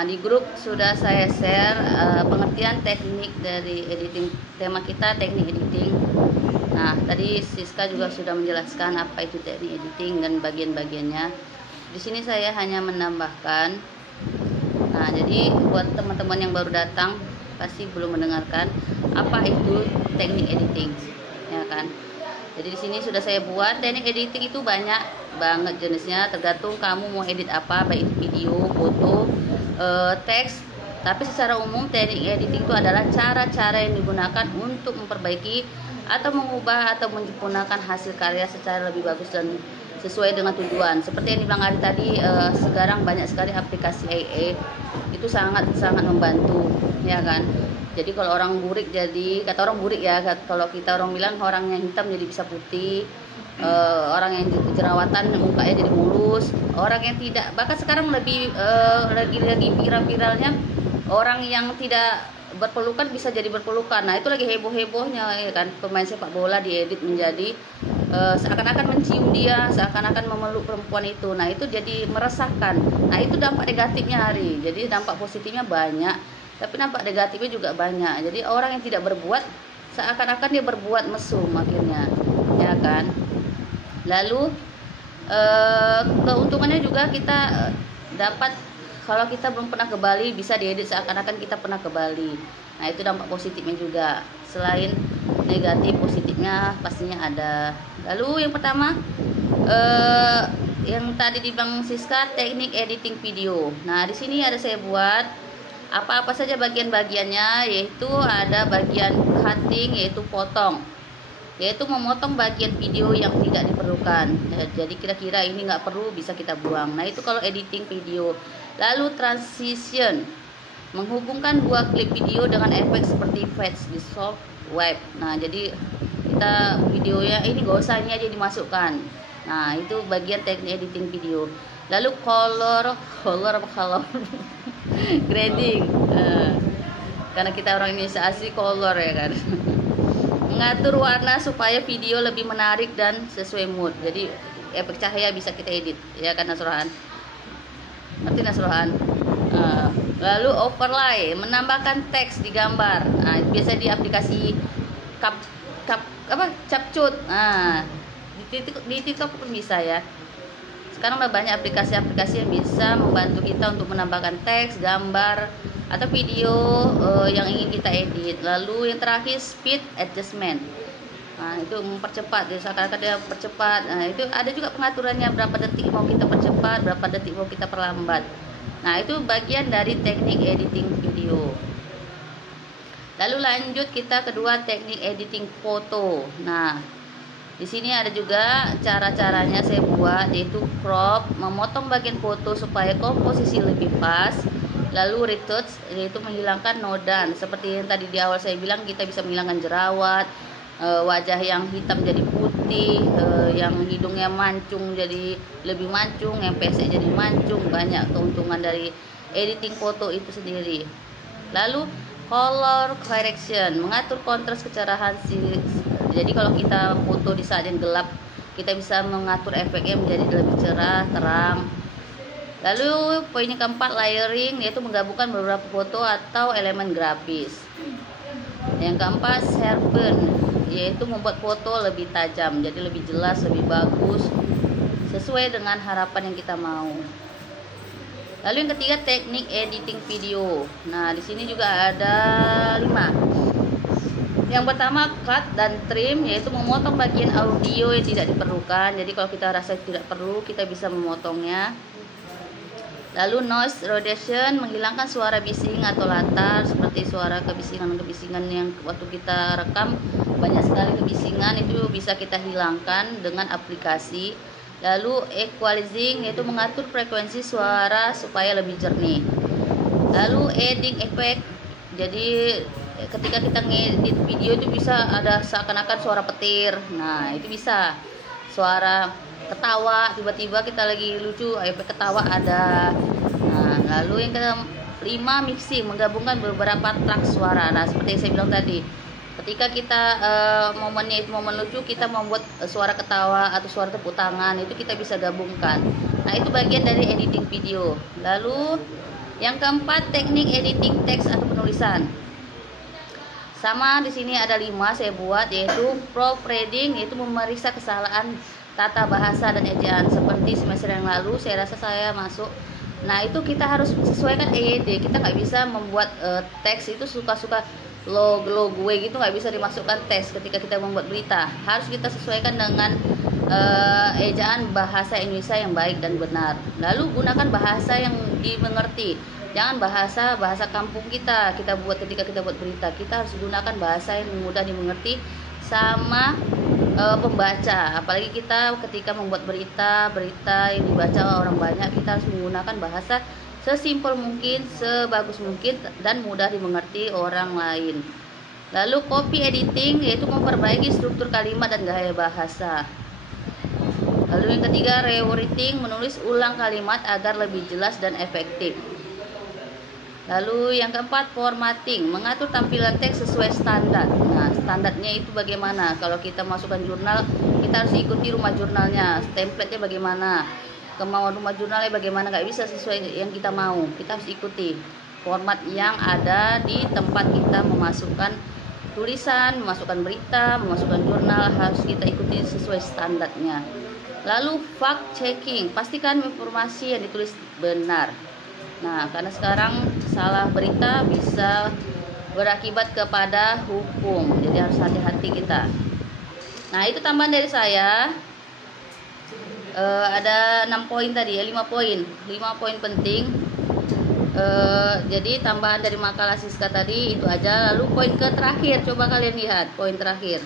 Nah, di grup sudah saya share pengertian teknik dari editing. Tema kita teknik editing. Nah, tadi Siska juga sudah menjelaskan apa itu teknik editing dan bagian-bagiannya. Di sini saya hanya menambahkan. Nah, jadi buat teman-teman yang baru datang pasti belum mendengarkan apa itu teknik editing, ya kan? Jadi di sini sudah saya buat. Teknik editing itu banyak banget jenisnya, tergantung kamu mau edit apa, baik itu video, foto, teks. Tapi secara umum teknik editing itu adalah cara-cara yang digunakan untuk memperbaiki atau mengubah atau menyempurnakan hasil karya secara lebih bagus dan sesuai dengan tujuan. Seperti yang dibilang Ari tadi, sekarang banyak sekali aplikasi AI itu sangat membantu, ya kan? Jadi kalau orang burik jadi, kata orang burik ya, kalau kita orang bilang orang yang hitam jadi bisa putih, orang yang jerawatan mukanya jadi mulus, orang yang tidak, bahkan sekarang lagi viral-viralnya orang yang tidak berpelukan bisa jadi berpelukan. Nah, itu lagi heboh-hebohnya, ya kan? Pemain sepak bola diedit menjadi seakan-akan mencium dia, seakan-akan memeluk perempuan itu. Nah, itu jadi meresahkan. Nah, itu dampak negatifnya, Hari. Jadi dampak positifnya banyak, tapi dampak negatifnya juga banyak. Jadi orang yang tidak berbuat seakan-akan dia berbuat mesum akhirnya, ya kan? Lalu keuntungannya juga kita dapat, kalau kita belum pernah ke Bali bisa diedit seakan-akan kita pernah ke Bali. Nah, itu dampak positifnya juga. Selain negatif, positifnya pastinya ada. Lalu yang pertama, yang tadi di Bang Siska, teknik editing video. Nah, di sini ada saya buat apa-apa saja bagian-bagiannya, yaitu ada bagian cutting, yaitu potong, yaitu memotong bagian video yang tidak diperlukan. Jadi kira-kira ini nggak perlu, bisa kita buang. Nah, itu kalau editing video. Lalu transition, menghubungkan dua klip video dengan efek seperti fade di soft web. Nah, jadi kita videonya ini gak usah, ini aja dimasukkan. Nah, itu bagian teknik editing video. Lalu color grading, karena kita orang Indonesia asli color, ya kan? Mengatur warna supaya video lebih menarik dan sesuai mood. Jadi efek cahaya bisa kita edit, ya kan Nasrohan? Ngerti Nasrohan? Lalu overlay, menambahkan teks di gambar. Nah, biasa di aplikasi CapCut. Nah, di TikTok pun bisa, ya. Sekarang udah banyak aplikasi-aplikasi yang bisa membantu kita untuk menambahkan teks, gambar, atau video yang ingin kita edit. Lalu yang terakhir, speed adjustment. Nah, itu mempercepat, jadi seakan-akan dia percepat. Nah, itu ada juga pengaturannya, berapa detik mau kita percepat, berapa detik mau kita perlambat. Nah, itu bagian dari teknik editing video. Lalu lanjut kita kedua, teknik editing foto. Nah, di sini ada juga cara-caranya saya buat, yaitu crop, memotong bagian foto supaya komposisi lebih pas. Lalu retouch, yaitu menghilangkan nodan. Seperti yang tadi di awal saya bilang, kita bisa menghilangkan jerawat, wajah yang hitam jadi putih, yang hidungnya mancung jadi lebih mancung, yang pesek jadi mancung. Banyak keuntungan dari editing foto itu sendiri. Lalu color correction, mengatur kontras kecerahan. Jadi kalau kita foto di saat yang gelap, kita bisa mengatur efeknya menjadi lebih cerah, terang. Lalu poin yang keempat, layering, yaitu menggabungkan beberapa foto atau elemen grafis. Yang keempat, sharpen, yaitu membuat foto lebih tajam, jadi lebih jelas, lebih bagus, sesuai dengan harapan yang kita mau. Lalu yang ketiga, teknik editing video. Nah, di sini juga ada 5. Yang pertama, cut dan trim, yaitu memotong bagian audio yang tidak diperlukan. Jadi kalau kita rasa tidak perlu, kita bisa memotongnya. Lalu noise reduction, menghilangkan suara bising atau latar, seperti suara kebisingan yang waktu kita rekam banyak sekali kebisingan, itu bisa kita hilangkan dengan aplikasi. Lalu equalizing, yaitu mengatur frekuensi suara supaya lebih jernih. Lalu adding effect, jadi ketika kita ngedit video itu bisa ada seakan-akan suara petir. Nah, itu bisa suara ketawa, tiba-tiba kita lagi lucu, efek ketawa ada. Nah, lalu yang kelima, mixing, menggabungkan beberapa track suara. Nah, seperti yang saya bilang tadi, ketika kita momennya itu momen lucu, kita membuat suara ketawa atau suara tepuk tangan, itu kita bisa gabungkan. Nah, itu bagian dari editing video. Lalu Yang keempat, teknik editing teks atau penulisan. Sama di sini ada 5 saya buat, yaitu proofreading, yaitu memeriksa kesalahan tata bahasa dan ejaan. Seperti semester yang lalu saya rasa saya masuk. Nah, itu kita harus sesuaikan EYD. Kita nggak bisa membuat teks itu suka-suka lo gue gitu, nggak bisa dimasukkan teks ketika kita membuat berita. Harus kita sesuaikan dengan ejaan bahasa Indonesia yang baik dan benar. Lalu gunakan bahasa yang dimengerti. Jangan bahasa kampung kita buat ketika kita buat berita. Kita harus gunakan bahasa yang mudah dimengerti sama pembaca. Apalagi kita ketika membuat berita yang dibaca orang banyak, kita harus menggunakan bahasa sesimpel mungkin, sebagus mungkin, dan mudah dimengerti orang lain. Lalu copy editing, yaitu memperbaiki struktur kalimat dan gaya bahasa. Lalu yang ketiga, rewriting, menulis ulang kalimat agar lebih jelas dan efektif. Lalu yang keempat, formatting, mengatur tampilan teks sesuai standar. Nah, standarnya itu bagaimana? Kalau kita masukkan jurnal, kita harus ikuti rumah jurnalnya, template-nya bagaimana, kemauan rumah jurnalnya bagaimana, nggak bisa sesuai yang kita mau. Kita harus ikuti format yang ada di tempat kita memasukkan tulisan, memasukkan berita, memasukkan jurnal, harus kita ikuti sesuai standarnya. Lalu fact checking, pastikan informasi yang ditulis benar. Nah, karena sekarang salah berita bisa berakibat kepada hukum, jadi harus hati-hati kita. Nah, itu tambahan dari saya. Ada 6 poin tadi ya, 5 poin penting. Jadi tambahan dari makalah Siska tadi itu aja. Lalu poin ke terakhir, coba kalian lihat poin terakhir.